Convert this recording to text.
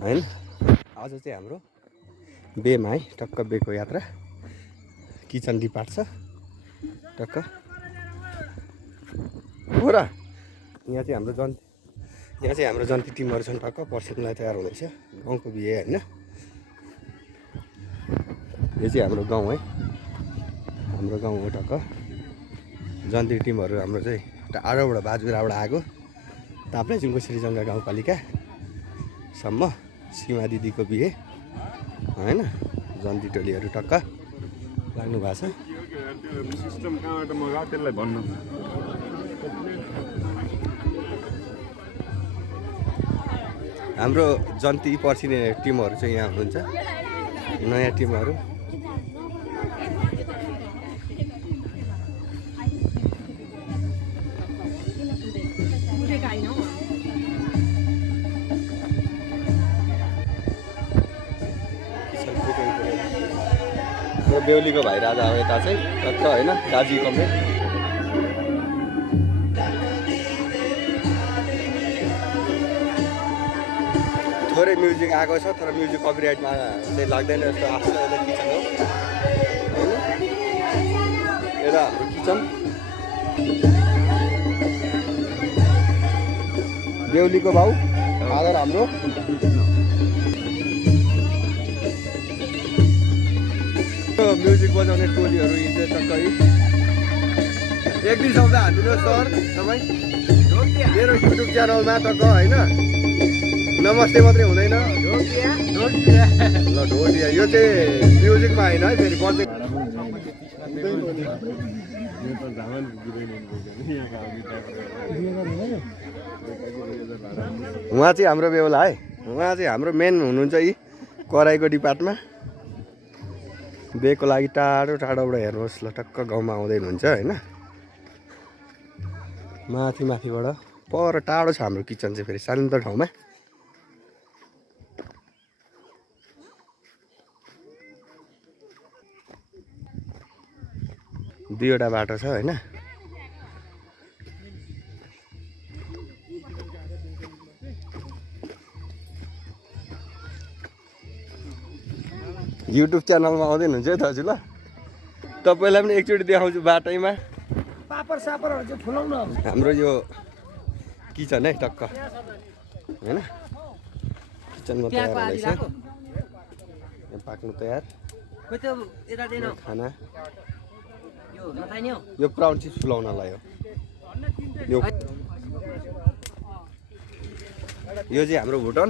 हैन। आज चाहिँ हाम्रो बेमा है टक्क बेको यात्रा किचन डिपार्ट छ टक्क हो र। यहाँ चाहिँ हाम्रो जन्ती टिमहरू छन् टक्क पर्सिनलाई तयार हुँदैछ गाउँको बिहे हैन। यो चाहिँ हाम्रो गाउँ है, हाम्रो गाउँ हो टक्क। जन्ती टिमहरू हाम्रो चाहिँ टाढोबाट बाजुराबाट आएको ताप्लेजुङको श्रीजङ्गा गाउँपालिकासम्म सीमा दिदीको बिहे हैन। जन्ती टोलीहरू टक्क लाग्नु भएको छ। सिस्टम कहाँबाट मगायो त्यसलाई भन्नु। हाम्रो जन्ती पर्सिने टिमहरू चाहिँ यहाँ हुनुहुन्छ, नयाँ टिमहरू। बेहुलीको भाइ राजा हो यता चाहिँ टक्क होइन, काजी कम्पनी। थोरै म्युजिक आएको छ तर म्युजिक कपिराइटमा चाहिँ लाग्दैन जस्तो आएको छ। यता किचन हो होइन, यता हाम्रो किचन। बेहुलीको भाउ आदर हाम्रो म्युजिक बजाउने टोलीहरू यी चाहिँ टक्कै एक दुई शब्द हालिदिनुहोस् सर तपाईँ मेरो युट्युब च्यानलमा टक्क होइन। नमस्ते मात्रै हुँदैन ल, ढोटिया यो चाहिँ म्युजिकमा होइन है, फेरि बजे उहाँ चाहिँ हाम्रो बेहुला है। उहाँ चाहिँ हाम्रो मेन हुनुहुन्छ यी कराईको डिपार्टमा। बेको लागि टाढो टाढोबाट हेर्नुहोस् ल, टक्क गाउँमा आउँदै हुनुहुन्छ होइन। माथिबाट पर टाढो छ हाम्रो किचन चाहिँ, फेरि शान्त ठाउँमा। दुईवटा बाटो छ होइन। युट्युब च्यानलमा आउँदै हुनुहुन्छ है दाजु ल। तपाईँलाई पनि एकचोटि देखाउँछु बाटैमा। पापर सापरहरु चाहिँ फुलाउनु हाम्रो यो किचन है टक्क हैन। किचनमा तयार हुँदैछ, यहाँ पाक्नु तयार खाना। यो प्राउन चिप्स फुलाउनलाई हो यो चाहिँ हाम्रो भुटन।